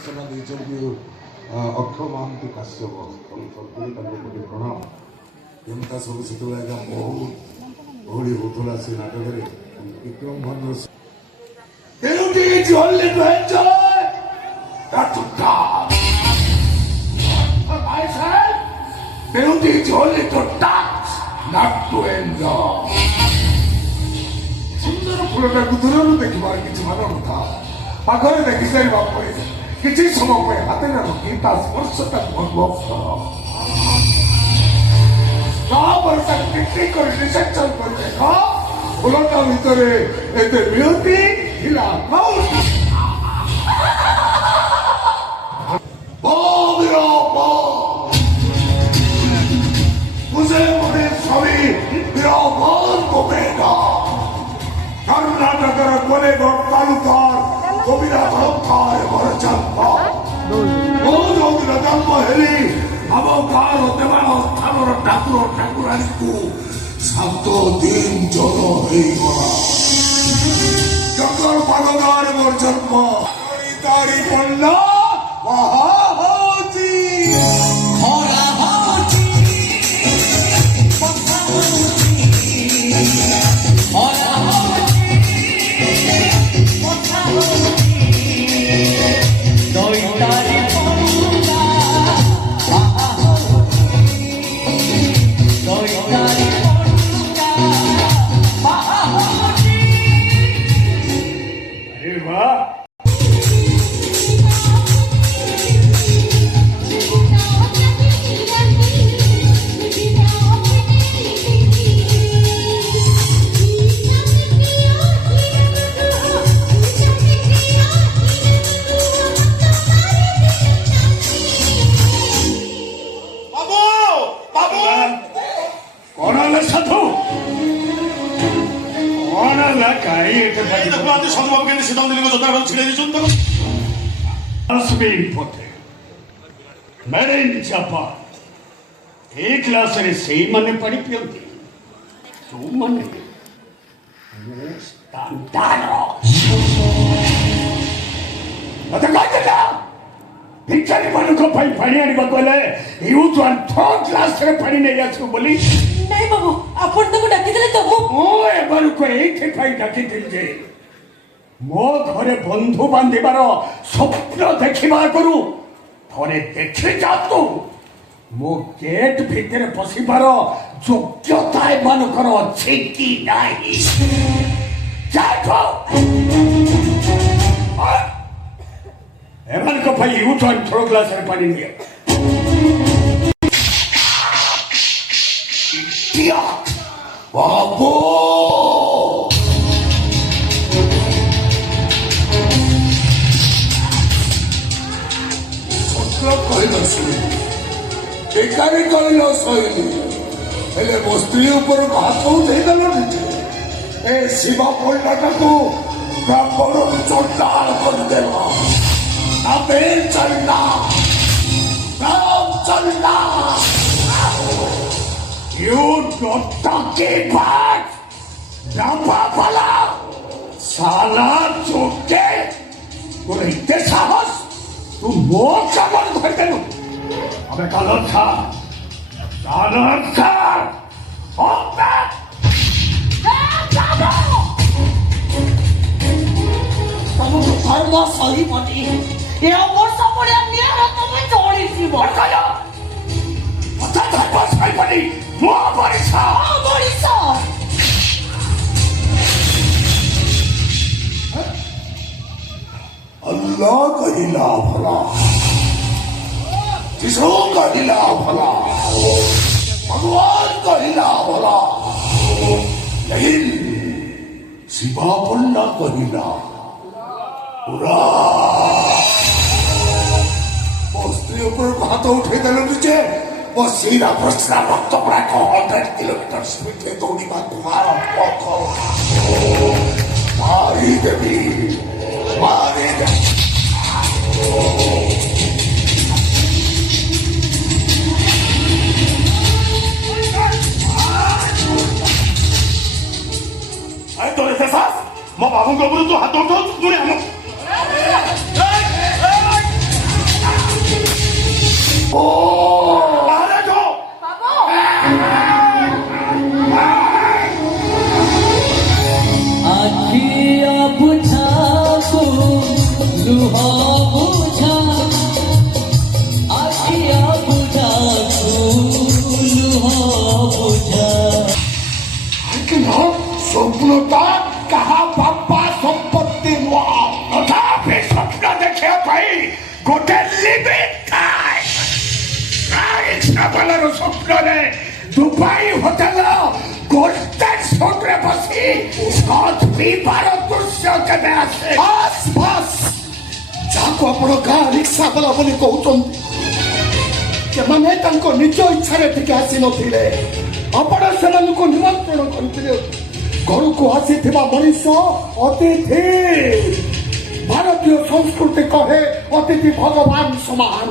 निर्देशना ଦେଇଛନ୍ତି ଅକ୍ଷୟ ମହାନ୍ତି କାଶ୍ୟପ ସର୍ବରି ତାଙ୍କ ପ୍ରତି ପ୍ରଣାମ। କେମିତି ସବୁ ସେତେବେଳେ ଆଜ୍ଞା ବହୁତ ଗହଳି ହେଉଥିଲା ସେ ନାଟକରେ ବିକ୍ରମ ଭଞ୍ଜ ତେଣୁଟି is only to enjoy not to talk. For myself, beauty is only to touch not to enjoy. ସୁନ୍ଦର ଫୁଲଟାକୁ ଦୂରରୁ ଦେଖିବାର କିଛି ମାନ ନଥାଏ। ପାଖରେ ଦେଖି ସାରିବା ପରେ କିଛି ସମୟ ପାଇଁ ହାତରେ ରଖି ତା ସ୍ପର୍ଶଟାକୁ ଅନୁଭବ କର। ତାପରେ ତାକୁ ଟିକି କରି ରିସେପସନ କରି ଦେଖ ଫୁଲଟା ଭିତରେ ଏତେ ବିୟୁଟି ଥିଲା କୋଉଠି? मुझे बड़े सभी विरामान को बेटा कर्नाटक कोलेगढ़ तालुकार कबिरा धरकार मरचंपा ओ जो दिन जन्म हेली हम गाँव देवान स्थान ठाकुर ठाकुराणी को 7 दिन जल हो जंगल पागदार मोर जन्म तारी पड़ला क्लास से मैंने पढ़ी पियंती जो मैंने भिखारी मान पानी आने गले यूज वन थर्ड क्लास रे पानी नहीं आसु बोली नहीं बाबू आपण तो डाकी देले तो ओ एबार को एठी फाई डाकी दिल जे मो घरे बंधु बांधिबार स्वप्न देखिबा करू थोड़े देखि जा तू मो गेट भितर पशिबार योग्यता एमानकर अछि कि नाही जाठो एमान को भाई यूज वन थर्ड क्लास रे पानी दिए इडियट बाबू बेकारी कहल शैली हेले मो स्त्री ऊपर हाथ उठेदेल ए शिवा पल्लाटा को ब्राह्मण चंडाल करदेल ना बेल चलना नाम चलना यू नॉट बात रामा वाला साला चोके बोले इतने साहस तू मो कमर धर देलू अबे कालर था तुमको धर्म सही पटी ये वर्ष पड़े निया तुम चोरी सी बड़काया पता धर्म सही पटी मो बरिसा अल्लाह कहिला भला किसो कहिला भला भगवान कहिला भला लेकिन शिवा पल्ला कहिला पूरा स्त्री ऊपर हाथ उठे देल नीचे वो सीधा प्रश्न रक्त प्राय 100 किलोमीटर स्पीड दौड़ी मारी देवी मारी देवी मो बाबू को तू हाथ उठाऊ पुणे हम ओ अरे जो आखिया बुझाबो लुह बुझा आखिया बुझाबो लुह बुझा স্বপ্নটা কাহা বাপা সম্পত্তি নোয়া তথাপি স্বপ্ন দেখে পাই গোটে লিমিট ଥାଏ ইচ্ছাবালার স্বপ্ନରେ দুবাই হোটেল গোল্ডেন সুটরে বসি স্কচ পিবার দৃশ্য কেবে আসে বাস বাস যাହାକୁ ଆପଣ ଗାଁ ରିକ୍ସାବାଲା ବୋଲି କହୁଛନ୍ତି ସେମାନେ ତାଙ୍କ ନିଜ ଇଚ୍ଛାରେ ଟିକେ ଆସିନଥିଲେ ଆପଣ ସେମାନଙ୍କୁ ନିମନ୍ତ୍ରଣ କରିଥିଲେ ଘରକୁ ଆସିଥିବା ମଣିଷ ଅତିଥି ଭାରତୀୟ ସଂସ୍କୃତି କହେ ଅତିଥି ଭଗବାନ ସମାନ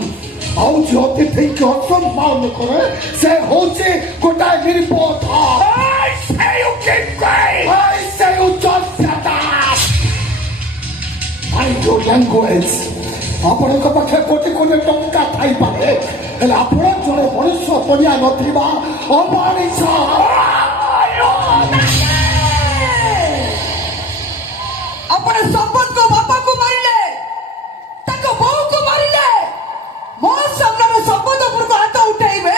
ଆଉ ଯେ ଅତିଥିକି ଅସମ୍ମାନ କରେ ସେ ହଉଛି ଗୋଟାଏ ନିର୍ବୋଧ ଲାଙ୍ଗୁଏଜ ଆପଣଙ୍କ ପାଖେ କୋଟି କୋଟି ଟଙ୍କା ଥାଇପାରେ ହେଲେ ଆପଣ ଜଣେ ମଣିଷ ପଡ଼ିଆ ନଥିବା ଅମଣିଷ ଆପଣ ସମ୍ପଦକୁ ବାପାକୁ ମାରିଲେ ତାଙ୍କ ବୋଉକୁ ମାରିଲେ ମୋ ସାମ୍ନାରେ ସମ୍ପଦ ଉପରକୁ ହାତ ଉଠେଇବେ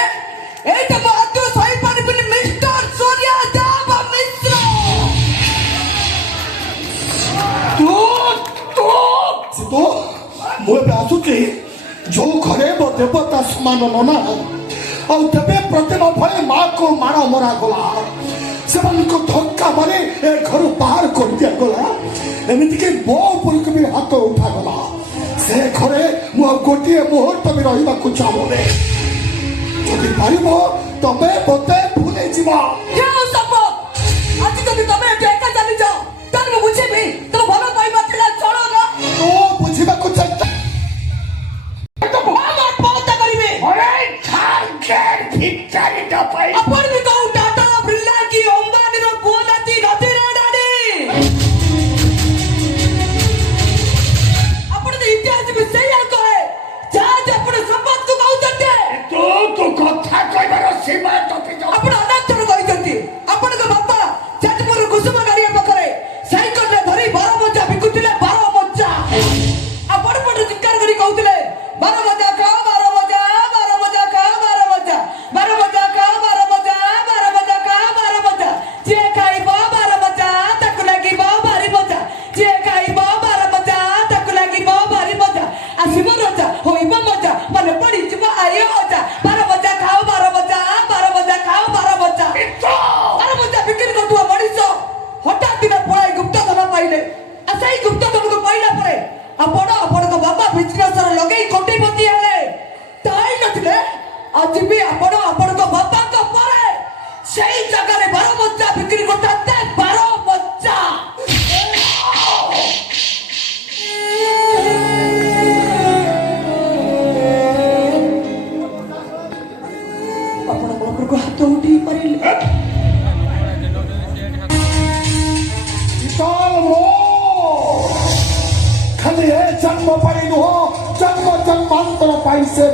ଏଇଟା ମୁଁ ଆଦୌ ସହିପାରିବିନି ମିଷ୍ଟର ସୂର୍ୟ ଦେବ ମିଶ୍ର ତୁ ମୁଁ ଏବେ ଆସୁଛି ଯୋଉ ଘରେ ମୋ ଦେବତା ସମାନ ନନା ଆଉ ତେବେ ପ୍ରତିମା ଭଳି ମାଆକୁ ମାଡ଼ ମରାଗଲା ସେମାନଙ୍କୁ ଧକ୍କା ମାରି ଏ ଘରୁ ବାହାର କରିଦିଆଗଲା ଏମିତିକି ମୋ ଉପରକୁ ବି ହାତ ଉଠାଗଲା ସେ ଘରେ ମୁଁ ଆଉ ଗୋଟିଏ ମୁହୂର୍ତ୍ତ ବି ରହିବାକୁ ଚାହୁଁନି ଯଦି ପାରିବ ତମେ ମୋତେ ଭୁଲି ଯିବ ଆଜି ଯଦି ତମେ ଏଠି ଏକା ଚାଲିଯାଅ ତାହେଲେ ମୁଁ ବୁଝିବି ତମ ଭଲ ପାଇବା ଥିଲା ଚଳ ନା ତୁ ବୁଝିବାକୁ ଚେଷ୍ଟା ଆପଣ ବି କହୁ ଟାଟା ବିର୍ଲା କି ଅମ୍ବାନୀର ପୁଅ ନାତି ନଦୀର ଡାଡି ଆପଣ ତ ଇତିହାସ ବି ସେଇଆ କହେ ଯାହା ଯେ ଆପଣ ସମ୍ପଦକୁ କହୁଛନ୍ତି ତୁ କଥା କହିବାର ସୀମା ଟପି ଯାଉ ଆପଣ ଅନାଥର କହିଛନ୍ତି ଆପଣଙ୍କ ବାପା ଯାଜପୁର କୁସୁମ ଗାଡିଆ ପାଖରେ ସାଇକେଲରେ ଧରି 12 ମଜା ବିକୁଥିଲେ 12 ମଜା ଆପଣ ପଟ ଚିତ୍କାର କରି କହୁଥିଲେ 12 ମଜା ଖାଅ 12 ମଜା 12 ମଜା ଖାଅ 12 ମଜା 12 ମଜା ଖାଅ 12 ମଜା 12 ମଜା ଖାଅ 12 ମଜା ଯିଏ ଖାଇବ 12 ମଜା ତାକୁ ଲାଗିବ ଭାରି ମଜା ଯିଏ ଖାଇବ 12 ମଜା ତାକୁ ଲାଗିବ ଭାରି ମଜା ଆସିବ ରଜା ହୋଇବ ମଜା ମନେ ପଡିଯିବ ଆୟ ଅଜା 12 ମଜା ଖାଅ 12 ମଜା 12 ମଜା ଖାଅ 12 ମଜା 12 ମଜା ବିକ୍ରି କରୁଥିବା ମଣିଷ ହଠାତ୍ ଦିନ ପଳାଇ ଗୁପ୍ତଧନ ପାଇଲେ ଆଉ ସେଇ ଗୁପ୍ତଧନକୁ ପାଇଲା ପରେ ଆପଣ ଆପଣଙ୍କ ବାପା ବିଜନେସର ଲଗେଇ କୋଟିପତି ହେଲେ ତାଇ ନଥିଲେ ଆଜି ବି ଆପଣ ଆପଣଙ୍କ ବାପାଙ୍କ ପରେ ସେଇ ଜାଗାରେ 12 ମଜା ବିକ୍ରି କରୁଥାନ୍ତେ 12 ମଜା ଆପଣ ମୋ ଉପରକୁ ହାତ ଉଠେଇ ପାରିଲେ ଖାଲି ଏ ଜନ୍ମ ପାଇଁ ନୁହଁ ଜନ୍ମ ଜନ୍ମାନ୍ତର ପାଇଁ ସେ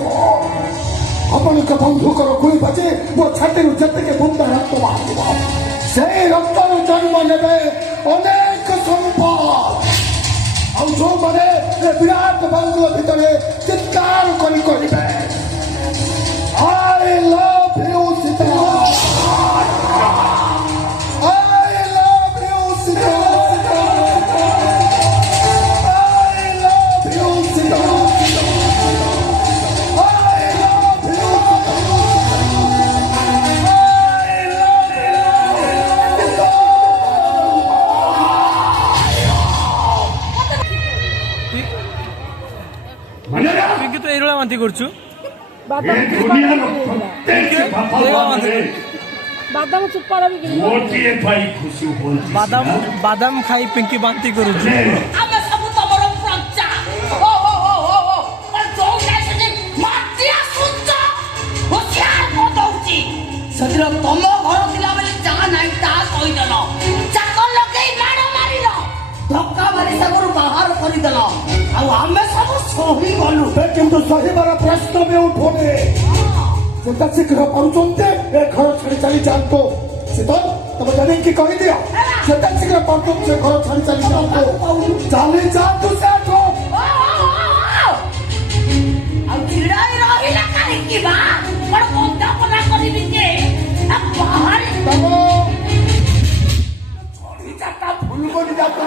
ଆପଣଙ୍କ ବନ୍ଧୁକର ଗୁଳି ବାଜି ମୋ ଛାତିରୁ ଯେତିକି ବୁନ୍ଦା ରକ୍ତ ବାହାରିବ ସେଇ ରକ୍ତରୁ ଜନ୍ମ ନେବେ ଅନେକ ସମ୍ପଦ ଆଉ ଯୋଉମାନେ ଏ ବିରାଟ ବାଙ୍ଗୁଲା ଭିତରେ ଚିତ୍କାର କରି କହିବେ I love you Sita I love you Sita Pinki ତୁ ଏଇଭଳିଆ ବାନ୍ତି କରୁଛୁ ବାଦାମ ଚୁପାର ବି ବାଦାମ ଖାଇ ପିଙ୍କି ବାନ୍ତି କରୁଛୁ ଆମେ ସବୁ ତମର ପ୍ରଜା ଓ ଓ ଓ ଓ ଓ ଯୋଉ ଯାଇଛନ୍ତି ମାଟି ଆସୁଛ ହୋସିଆର କରିଦଉଛି ସେଥିରେ ତମ ଘର ଥିଲା ବୋଲି ଯାହା ନାହିଁ ତାହା କହିଦେଲ ଚାକର ଲଗେଇ ମାଡ଼ ମାରିଲ ଧକ୍କା ମାରି ତାଙ୍କର ବାହାର କରିଦେଲ ଆଉ ଆମେ ସବୁ ସହିଗଲୁ କିନ୍ତୁ ସହିବାର ପ୍ରଶ୍ନ ବି ଉଠୁନି ଯେତେ ଶୀଘ୍ର ପାରୁଛନ୍ତି ଏ ଘର ଛାଡ଼ି ଚାଲି ଯାଆନ୍ତୁ ଶୀତଲ ତମେ ଜାଣିକି କହିଦିଅ ଯେତେ ଶୀଘ୍ର ପାରୁଛନ୍ତି ସେ ଘର ଛାଡ଼ି ଚାଲି ଯାଆନ୍ତୁ ଚାଲି ଯାଆନ୍ତୁ ସେଠୁ ଆଉ ଚିଡ଼ାଇ ରହିଲା କାହିଁକି ବା କଣ ବନ୍ଦାପନା କରିବି ଯେ ବାହାରେ ଚାରିଟା ଫୁଲକୋବି ଯାକ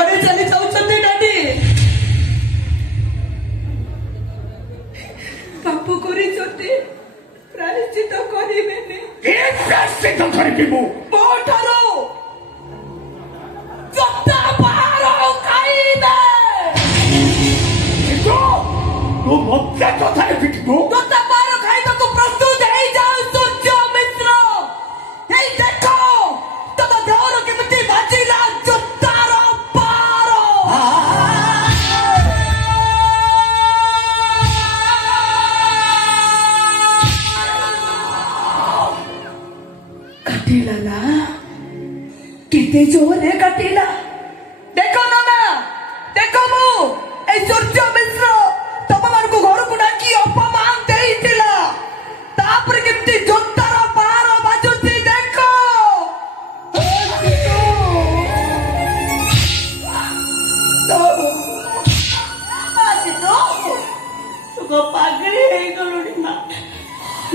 ଆରେ ଚାଲି ଯାଉଛନ୍ତି ଡାଡି ପାପ କରିଛନ୍ତି ପ୍ରାୟଶ୍ଚିତ କରିବେନି ପ୍ରାୟଶ୍ଚିତ କରିବି ମୁଁ ମୋ ଠାରୁ ଜୋତା ପାହାର ଖାଇବେ ତୁ ମତେ କଥାରେ ପିଟିବୁ ଜୋତା ପାହାର ଖାଇବାକୁ ପ୍ରସ୍ତୁତ ହେଇଯାଉ ସୂର୍ଯ୍ୟ ମିଶ୍ର ଏଇ ଦେଖ ତମ ଦେହର କେମିତି ବାଜିଲା ଜୋତାର ପାହାର କାଟିଲା ନା କେତେ ଜୋରେ କାଟିଲା ଦେଖ ନା ଦେଖ ମୁଁ ଏଇ ସୂର୍ଯ୍ୟ ମିଶ୍ର ତମମାନଙ୍କୁ ଘରକୁ ଡାକି ଅପମାନ ଦେଇଥିଲା ତାପରେ କେମିତି ଜୋତାର ପାହାର ବାଜୁଛି ଦେଖ ପାଗଳି ହେଇଗଲୁଣି ମା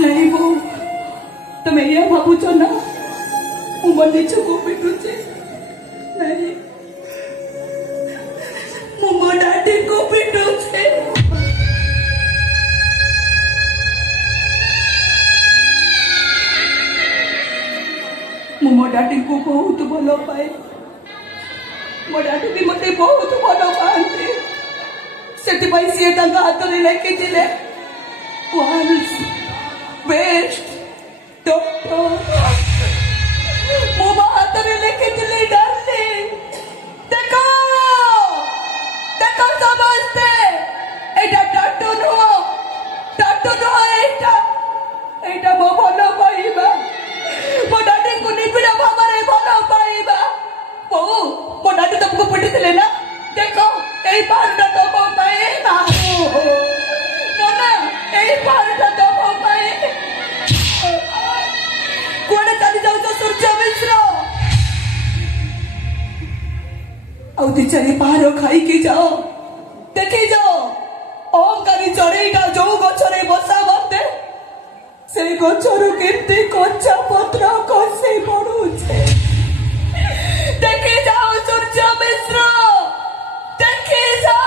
ନାଇଁ ବୋଉ ତମେ ଏଇଆ ଭାବୁଛ ନା ମୁଁ ମୋ ନିଜକୁ ପିଟୁଛି ନାଇଁ ମୁଁ ମୋ ଡାଡିକୁ ପିଟୁଛି ମୁଁ ମୋ ଡାଡିକୁ ବହୁତ ଭଲ ପାଏ ମୋ ଡାଡି ବି ମତେ ବହୁତ ଭଲ ପାଆନ୍ତି ସେଥିପାଇଁ ସିଏ ତାଙ୍କ ହାତରେ ଲେଖିଥିଲେ ୱାର୍ଲଡ୍ସ ବେଷ୍ଟ ଡକ୍ଟର ମୁଁ ମୋ ହାତରେ ଲେଖିଥିଲି ଡାର୍ଲିଂ ଦେଖ ଦେଖ ସମସ୍ତେ ଏଇଟା ଟାଟୁ ନୁହଁ ଏଇଟା ମୋ ଭଲ ପାଇବା ମୋ ଡାଡିଙ୍କୁ ନିବିଡ଼ ଭାବରେ ଭଲ ପାଇବା ବୋଉ ମୋ ଡାଡି ତମକୁ ପିଟିଥିଲେ ନା ଦେଖ ଏଇ ପାହାଡ଼ଟା ତମ ପାଇଁ ନା ଏଇ ପାହାଡ଼ଟା ତମ ପାଇଁ କୁଆଡେ ଚାଲି ଯାଉଛ ସୂର୍ଯ୍ୟ ମିଶ୍ର ଆଉ ଦି ଚାରି ପାହାର ଖାଇକି ଯାଅ ଦେଖି ଯାଅ ଅହଙ୍କାରୀ ଚଢେଇଟା ଯୋଉ ଗଛରେ ବସା ବନ୍ଧେ ସେଇ ଗଛରୁ କେମିତି କଞ୍ଚା ପତ୍ର ଖସି ପଡୁଛି ଦେଖି ଯାଅ ସୂର୍ଯ୍ୟ ମିଶ୍ର ଦେଖି ଯାଅ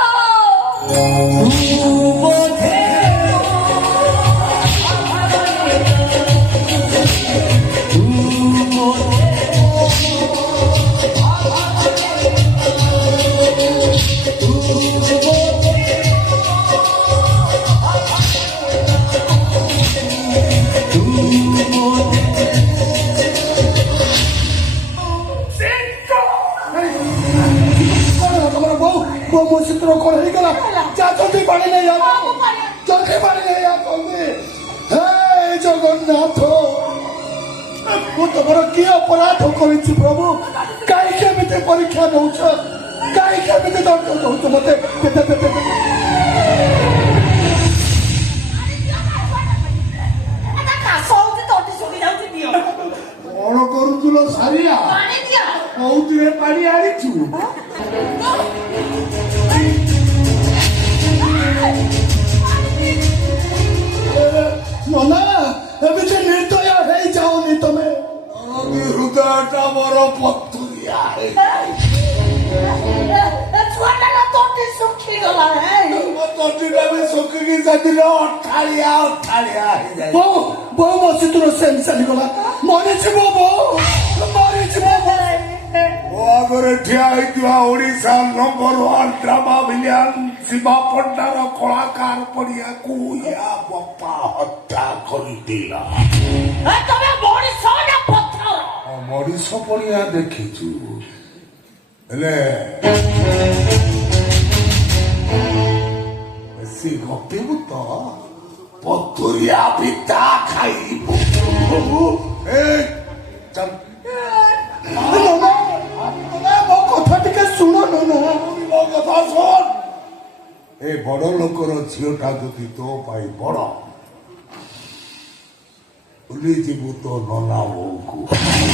ମୋ ଚିତ୍ର କଣ ହେଇଗଲା ଯା ଜଲ୍ଦି ପାଣି ନେଇ ଆ ଜଲ୍ଦି ପାଣି ନେଇ ଆ ଜଲ୍ଦି ହେ ଜଗନ୍ନାଥ ମୁଁ ତମର କି ଅପରାଧ କରିଛି ପ୍ରଭୁ କାହିଁକି ଏମିତି ପରୀକ୍ଷା ନଉଛ କାହିଁକି ଏମିତି ଦଣ୍ଡ ଦଉଛ ମତେ କଣ କରୁଥିଲ ସାରିଆ କୋଉଥିରେ ପାଣି ଆଣିଛୁ ନନା ଏମିତି ନିର୍ଦ୍ଦୟ ହେଇଯାଉନି ତମେ ହୃଦୟଟା ମୋର ପଥୁରିଆ ତଟିଟା ବି ଶୁଖିକି ସେଥିରେ ଅଠାଳିଆ ହେଇଯାଏ ବୋଉ ମୋ ଚିତ୍ର ସେମିତି ଚାଲିଗଲା ମରିଯିବ ବୋଉ ମରିଯିବ ମୋ ଆଗରେ ଠିଆ ହେଇଥିବା Odisha number 1 drama villain Shiba ପଣ୍ଡାର କଳାକାର ପଡ଼ିଆକୁ ୟା ବାପା ହତ୍ୟା କରିଥିଲା ମଣିଷ ପଡ଼ିଆ ଦେଖିଛୁ ହେଲେ ବେଶୀ ଗପିବୁ ତ ପଥୁରିଆ ପିତା ଖାଇବୁ ଏ ବଡ଼ ଲୋକର ଝିଅଟା ଯଦି ତୋ ପାଇଁ ବଡ଼ ଭୁଲିଯିବୁ ତୋ ନନା ବୋଉକୁ।